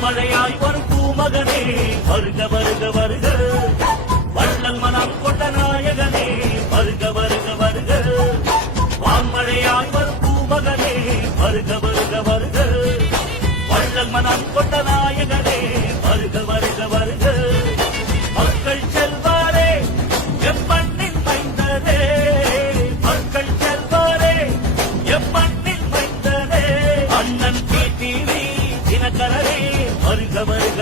வான்மழையாய் வரும் பூமகனே வருக வருக வருக வள்ளல் மனம் கொண்ட நாயகனே வருக வருக வருக வான்மழையாய் வரும் பூமகனே வருக வருக வருக வள்ளல் மனம் கொண்ட நாயகனே வருக வருக வருக மக்கள் செல்வாரே எம்மண்ணின் மைந்தரே மக்கள் செல்வாரே எம்மண்ணின் மைந்தரே அண்ணன் டிடிவி தினகரனே வருக வருக